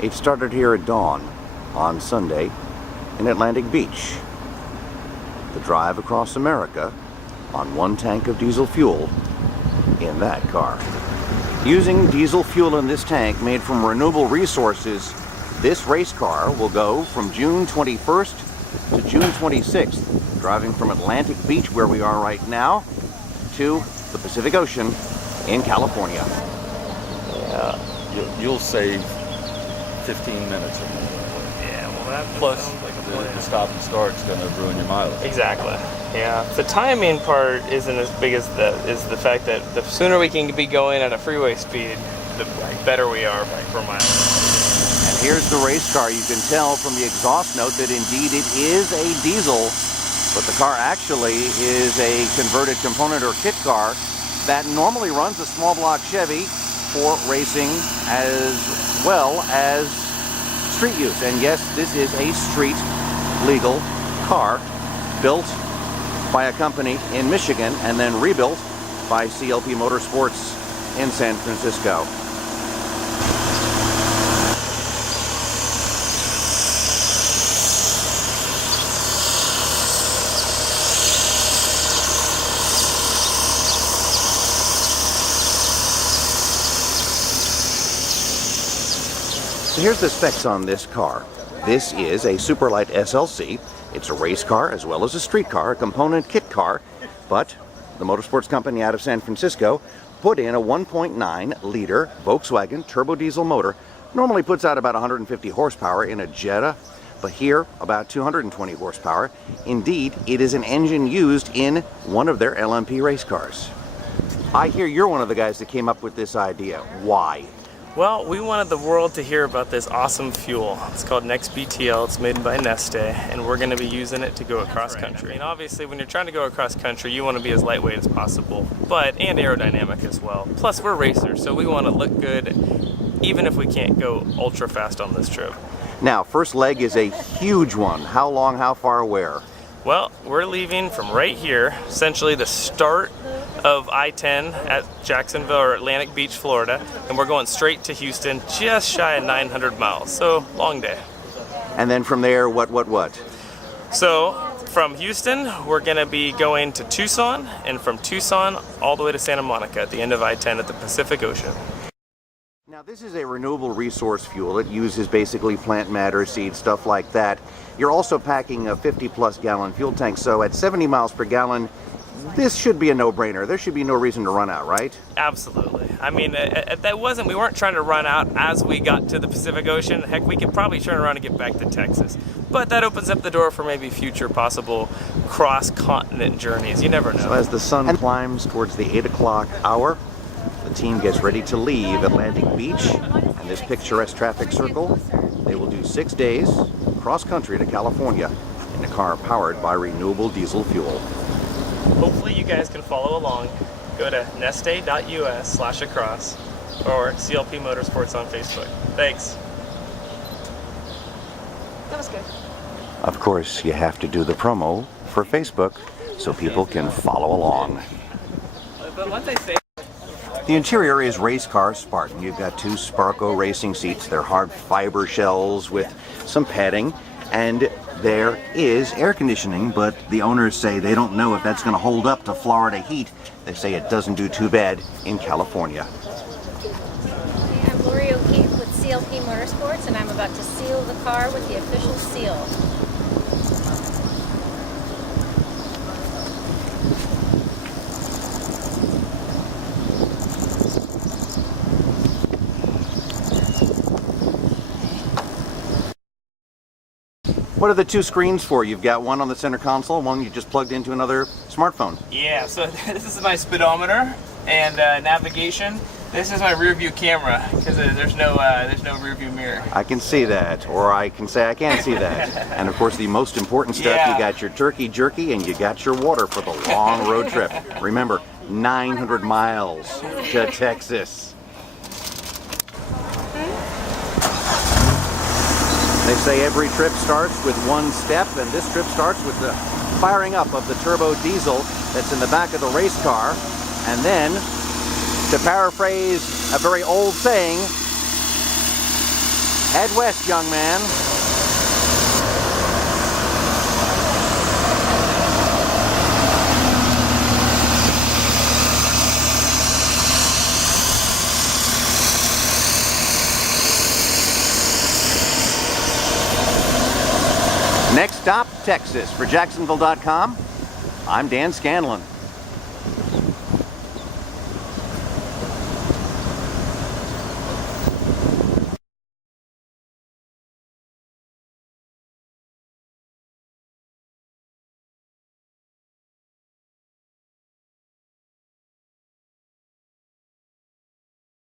It started here at dawn on Sunday in Atlantic Beach. The drive across America on one tank of diesel fuel in that car. Using diesel fuel in this tank made from renewable resources, this race car will go from June 21st to June 26th, driving from Atlantic Beach, where we are right now, to the Pacific Ocean in California. You'll save 15 minutes or more. Yeah, well that Plus, the stop and start's going to ruin your mileage. Exactly. Yeah. The timing part isn't as big as the fact that the sooner we can be going at a freeway speed, the better we are per mile. And here's the race car. You can tell from the exhaust note that indeed it is a diesel, but the car actually is a converted component or kit car that normally runs a small block Chevy for racing as well as street use. And yes, this is a street legal car built by a company in Michigan and then rebuilt by CLP Motorsports in San Francisco. So here's the specs on this car. This is a Superlight SLC. It's a race car as well as a street car, a component kit car, but the motorsports company out of San Francisco put in a 1.9 liter Volkswagen turbo diesel motor. Normally puts out about 150 horsepower in a Jetta, but here about 220 horsepower. Indeed, it is an engine used in one of their LMP race cars. I hear you're one of the guys that came up with this idea. Why? Well, we wanted the world to hear about this awesome fuel. It's called NextBTL. It's made by Neste, and we're going to be using it to go across country. I mean, obviously, when you're trying to go across country, you want to be as lightweight as possible, and aerodynamic as well. Plus, we're racers, so we want to look good, even if we can't go ultra fast on this trip. Now, first leg is a huge one. How long, how far, where? Well, we're leaving from right here, essentially the start of I-10 at Jacksonville or Atlantic Beach, Florida, and we're going straight to Houston, just shy of 900 miles, so long day. And then from there, what? So from Houston, we're gonna be going to Tucson, and from Tucson all the way to Santa Monica at the end of I-10 at the Pacific Ocean. Now this is a renewable resource fuel. It uses basically plant matter, seed, stuff like that. You're also packing a 50+ gallon fuel tank, so at 70 miles per gallon, this should be a no-brainer. There should be no reason to run out, right? Absolutely. I mean, we weren't trying to run out as we got to the Pacific Ocean. Heck, we could probably turn around and get back to Texas. But that opens up the door for maybe future possible cross-continent journeys. You never know. So as the sun climbs towards the 8 o'clock hour, the team gets ready to leave Atlantic Beach and this picturesque traffic circle. They will do 6 days cross-country to California in a car powered by renewable diesel fuel. Hopefully you guys can follow along. Go to neste.us/across or CLP Motorsports on Facebook. Thanks. That was good. Of course, you have to do the promo for Facebook so people can follow along. But once I say the interior is race car Spartan. You've got 2 Sparco racing seats. They're hard fiber shells with some padding, and there is air conditioning, but the owners say they don't know if that's going to hold up to Florida heat. They say it doesn't do too bad in California. Hey, I'm Lori O'Keefe with CLP Motorsports, and I'm about to seal the car with the official seal. What are the 2 screens for? You've got one on the center console, one you just plugged into another smartphone. yeah, so this is my speedometer and navigation. This is my rear view camera because there's no rear view mirror. I can see that, or I can say I can't see that. And of course the most important stuff, Yeah. You got your turkey jerky and you got your water for the long road trip. Remember, 900 miles to Texas. They say every trip starts with one step, and this trip starts with the firing up of the turbo diesel that's in the back of the race car. And then, to paraphrase a very old saying, Head west, young man. Next stop, Texas. For Jacksonville.com, I'm Dan Scanlan.